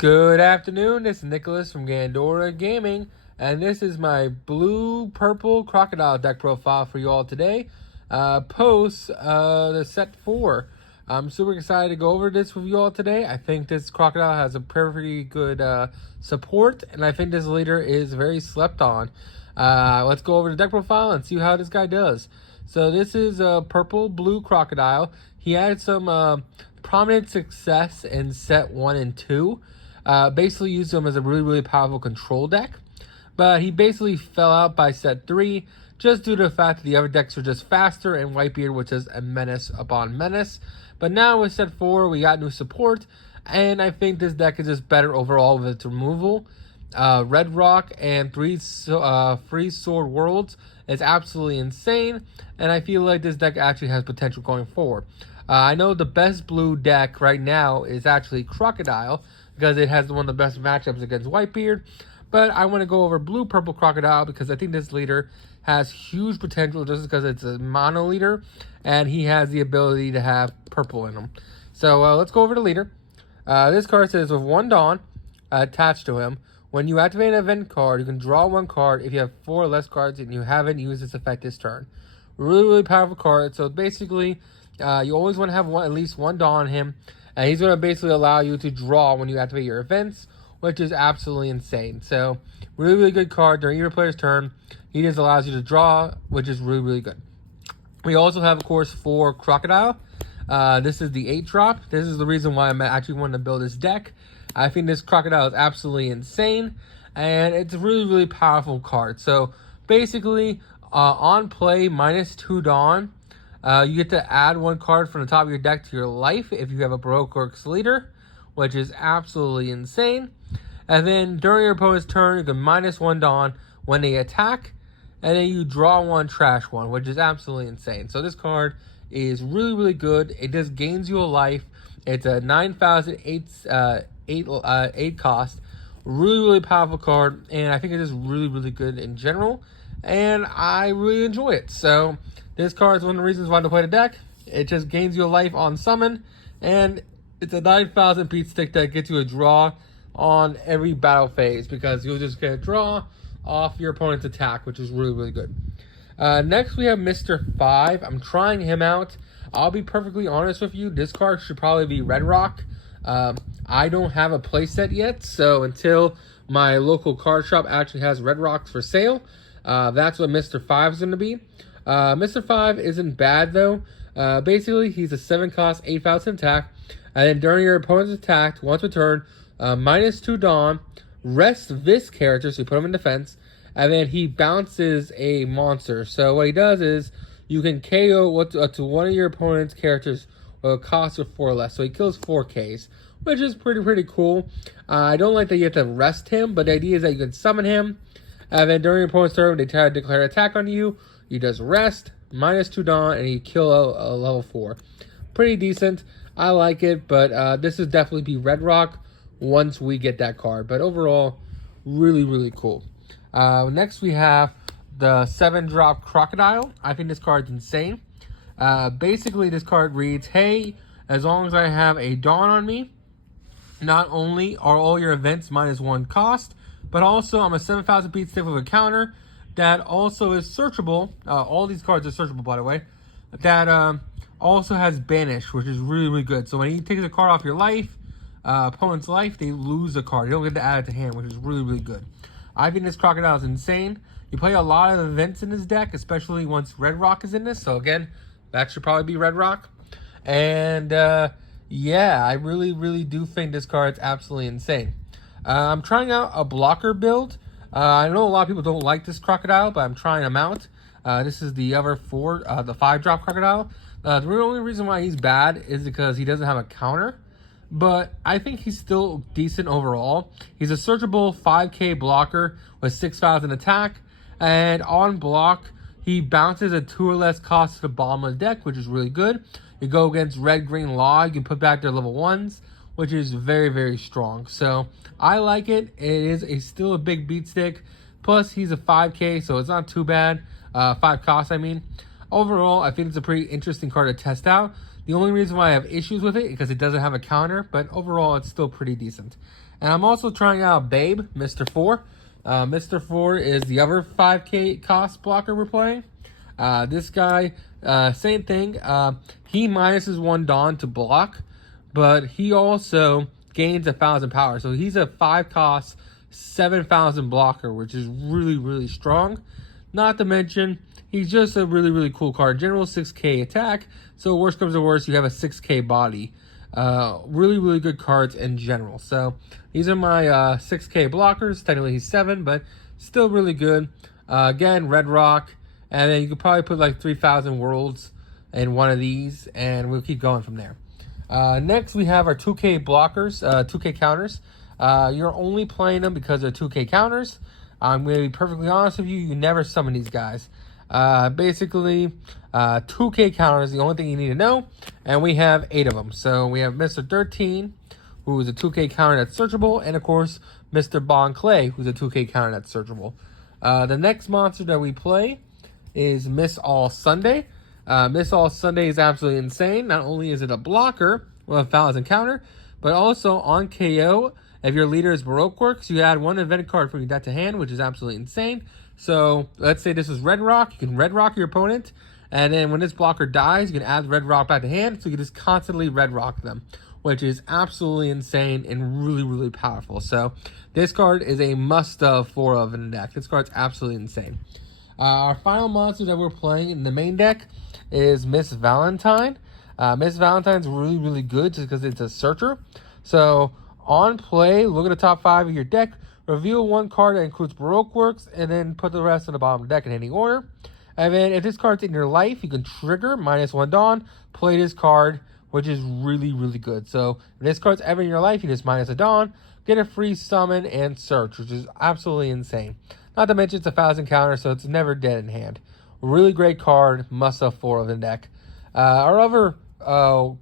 Good afternoon, this is Nicholas from Gandora Gaming, and this is my blue-purple Crocodile deck profile for you all today, post the set 4. I'm super excited to go over this with you all today. I think this Crocodile has a pretty good support, and I think this leader is very slept on. Let's go over the deck profile and see how this guy does. So this is a purple-blue Crocodile. He had some prominent success in set 1 and 2. Basically used him as a really powerful control deck, but he basically fell out by set 3 just due to the fact that the other decks were just faster and Whitebeard was just a menace upon menace. But now with set 4 we got new support, and I think this deck is just better overall with its removal. Red Rock and Free Sword Worlds is absolutely insane, and I feel like this deck actually has potential going forward. I know the best blue deck right now is actually Crocodile, because it has one of the best matchups against Whitebeard. But I want to go over blue-purple Crocodile because I think this leader has huge potential just because it's a mono leader, and he has the ability to have purple in him. So let's go over the leader. This card says with 1 Dawn attached to him, when you activate an event card, you can draw 1 card if you have 4 or less cards and you haven't used this effect this turn. Really powerful card. So basically, you always want to have at least 1 Dawn on him. And he's going to basically allow you to draw when you activate your events, which is absolutely insane. So, really good card during your player's turn. He just allows you to draw, which is really good. We also have, of course, 4 Crocodile. This is the 8-drop. This is the reason why I'm actually wanting to build this deck. I think this Crocodile is absolutely insane, and it's a really powerful card. So, basically, on play, -2 Dawn. You get to add 1 card from the top of your deck to your life if you have a Baroque Orcs leader, which is absolutely insane. And then during your opponent's turn, you can -1 Dawn when they attack, and then you draw 1, trash 1, which is absolutely insane. So this card is really good. It just gains you a life. It's a 9,008 cost. Really powerful card, and I think it is really good in general, and I really enjoy it. So this card is one of the reasons why to play the deck. It just gains you a life on summon, and it's a 9,000 beat stick that gets you a draw on every battle phase because you'll just get a draw off your opponent's attack, which is really good. Next, we have Mr. 5. I'm trying him out. I'll be perfectly honest with you. This card should probably be Red Rock. I don't have a playset yet, so until my local card shop actually has Red Rocks for sale, that's what Mr. 5 is going to be. Mr. 5 isn't bad though. Basically, he's a 7 cost, 8,000 attack, and then during your opponent's attack, once per turn, -2 Dawn, rest this character, so you put him in defense, and then he bounces a monster. So what he does is, you can KO to one of your opponent's characters with a cost of 4 or less. So he kills 4 Ks, which is pretty cool. I don't like that you have to rest him, but the idea is that you can summon him, and then during your opponent's turn, they try to declare an attack on you. You just rest, -2 Dawn, and you kill a level 4. Pretty decent. I like it, but this is definitely be Red Rock once we get that card. But overall, really cool. Next, we have the 7-drop Crocodile. I think this card's insane. Basically, this card reads, hey, as long as I have a Dawn on me, not only are all your events -1 cost, but also I'm a 7,000 beat stick with a counter that also is searchable. All these cards are searchable, by the way. That also has Banish, which is really good. So when he takes a card off your life, opponent's life, they lose a card. You don't get to add it to hand, which is really good. I think this Crocodile is insane. You play a lot of events in this deck, especially once Red Rock is in this. So again, that should probably be Red Rock. And yeah, I really do think this card's absolutely insane. I'm trying out a blocker build. I know a lot of people don't like this Crocodile, but I'm trying him out. This is the other 4, the 5-drop Crocodile. The only reason why he's bad is because he doesn't have a counter, but I think he's still decent overall. He's a searchable 5k blocker with 6,000 attack, and on block, he bounces a 2 or less cost to the bottom of the deck, which is really good. You go against red-green law, you can put back their level 1s, which is very strong. So I like it. It is still a big beat stick. Plus, he's a 5k, so it's not too bad. 5 costs, I mean. Overall, I think it's a pretty interesting card to test out The only reason why I have issues with it is because it doesn't have a counter, but overall it's still pretty decent. And I'm also trying out Babe, Mr. 4. Mr. 4 is the other 5k cost blocker we're playing. This guy, same thing. He minuses 1 Dawn to block, but he also gains 1,000 power. So he's a 5 cost, 7,000 blocker, which is really, really strong. Not to mention, he's just a really, really cool card. General 6k attack, so worst comes to worst, you have a 6k body. Really, really good cards in general. So these are my 6k blockers. Technically he's 7, but still really good. Again, Red Rock, and then you could probably put like 3,000 worlds in one of these, and we'll keep going from there. Next, we have our 2k blockers, 2k counters. You're only playing them because they're 2k counters. I'm going to be perfectly honest with you, you never summon these guys. Basically, 2k counters is the only thing you need to know, and we have 8 of them. So we have Mr. 13, who is a 2k counter that's searchable, and of course, Mr. Bon Clay, who's a 2k counter that's searchable. The next monster that we play is Miss All Sunday. Miss All Sunday is absolutely insane. Not only is it a blocker with a 1,000 counter, but also on KO, if your leader is Baroque Works, you add 1 event card from your deck to hand, which is absolutely insane. So let's say this is Red Rock. You can Red Rock your opponent, and then when this blocker dies, you can add Red Rock back to hand, so you can just constantly Red Rock them, which is absolutely insane and really, really powerful. So this card is a must-have 4 of in the deck. This card's absolutely insane. Our final monster that we're playing in the main deck is Miss Valentine. Miss Valentine's really, really good just because it's a searcher. So on play, look at the top 5 of your deck, reveal 1 card that includes Baroque Works, and then put the rest on the bottom of the deck in any order. And then if this card's in your life, you can trigger -1 Dawn, play this card, which is really, really good. So if this card's ever in your life, you just -1 Dawn, get a free summon and search, which is absolutely insane. Not to mention it's a 1,000 counter, so it's never dead in hand. Really great card, must have 4 of the deck. Our other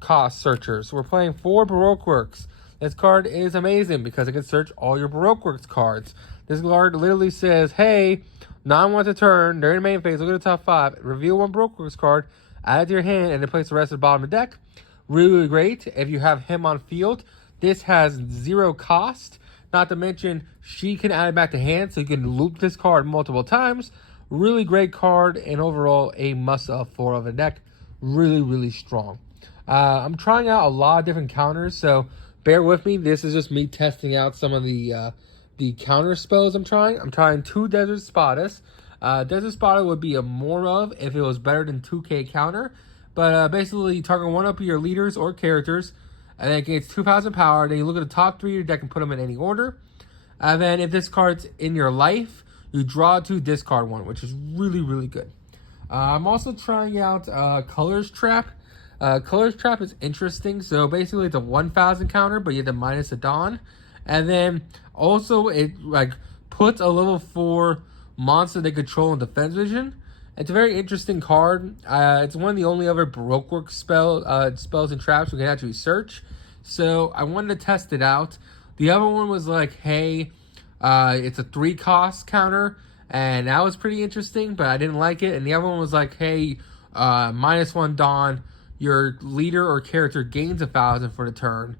cost searchers, we're playing 4 Baroque Works. This card is amazing because it can search all your Baroque Works cards. This card literally says, hey, 9 once a turn, during the main phase, look at the top 5, reveal 1 Baroque Works card, add it to your hand, and then place the rest at the bottom of the deck. Really, really great. If you have him on field, this has 0 cost. Not to mention, she can add it back to hand, so you can loop this card multiple times. Really great card, and overall, a must-have 4 of the deck. Really, really strong. I'm trying out a lot of different counters, so bear with me. This is just me testing out some of the counter spells I'm trying. I'm trying 2 Desert Spadas. Desert Spada would be a more of if it was better than 2k counter. But basically, target 1 up of your leaders or characters, and then it gains 2,000 power. Then you look at the top 3 of your deck and put them in any order. And then if this card's in your life, you draw 2, discard 1, which is really, really good. I'm also trying out Colors Trap. Colors Trap is interesting. So basically, it's a 1,000 counter, but you have to -1 Dawn. And then also it puts a level 4 monster they control in defense vision. It's a very interesting card. It's one of the only other Baroque Works spells and traps we can actually search. So I wanted to test it out. The other one was like, hey, it's a 3 cost counter, and that was pretty interesting, but I didn't like it. And the other one was like, hey, -1 Dawn, your leader or character gains 1,000 for the turn.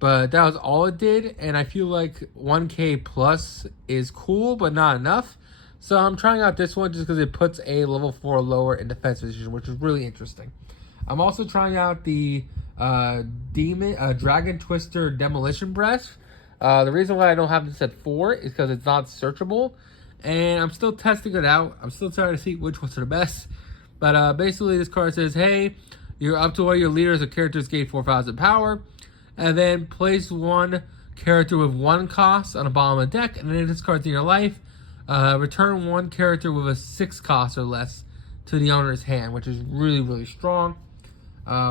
But that was all it did, and I feel like 1k plus is cool, but not enough. So I'm trying out this one just because it puts a level 4 lower in defense position, which is really interesting. I'm also trying out the Dragon Twister Demolition Breath. The reason why I don't have this at 4 is because it's not searchable, and I'm still testing it out. I'm still trying to see which ones are the best. But basically, this card says, hey, you're up to all your leaders or characters gain 4,000 power, and then place 1 character with 1 cost on the bottom of the deck, and then if this card's in your life, return 1 character with a 6 cost or less to the owner's hand, which is really, really strong.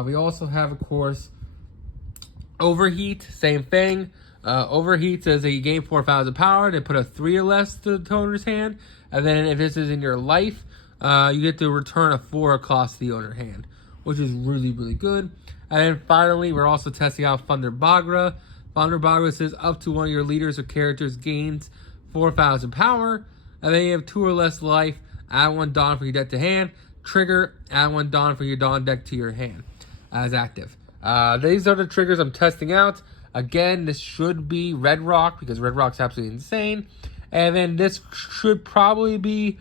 We also have, of course, Overheat, same thing. Overheat says that you gain 4,000 power, then put a 3 or less to the owner's hand, and then if this is in your life, you get to return a 4 cost to the owner's hand, which is really, really good. And then finally, we're also testing out Thunder Bagra. Thunder Bagra says up to 1 of your leaders or characters gains 4,000 power, and then you have 2 or less life, add 1 Dawn from your deck to hand, trigger, add 1 Dawn from your Dawn deck to your hand. as active. These are the triggers I'm testing out. Again, this should be Red Rock because Red Rock's absolutely insane. And then this should probably be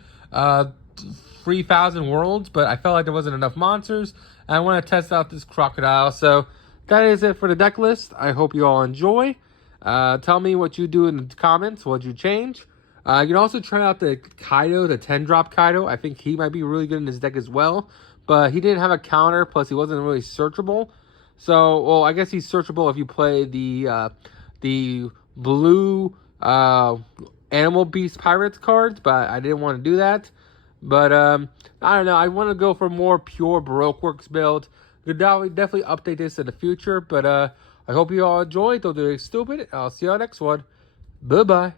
3,000 worlds, but I felt like there wasn't enough monsters. And I want to test out this Crocodile. So that is it for the deck list. I hope you all enjoy. Tell me what you do in the comments. What you change? You can also try out the Kaido, the 10-drop Kaido. I think he might be really good in this deck as well. But he didn't have a counter, plus he wasn't really searchable. So, well, I guess he's searchable if you play the blue Animal Beast Pirates cards, but I didn't want to do that. But, I don't know. I want to go for more pure Baroque Works build. Could definitely update this in the future, but I hope you all enjoyed. Don't do anything stupid. I'll see you on the next one. Bye-bye.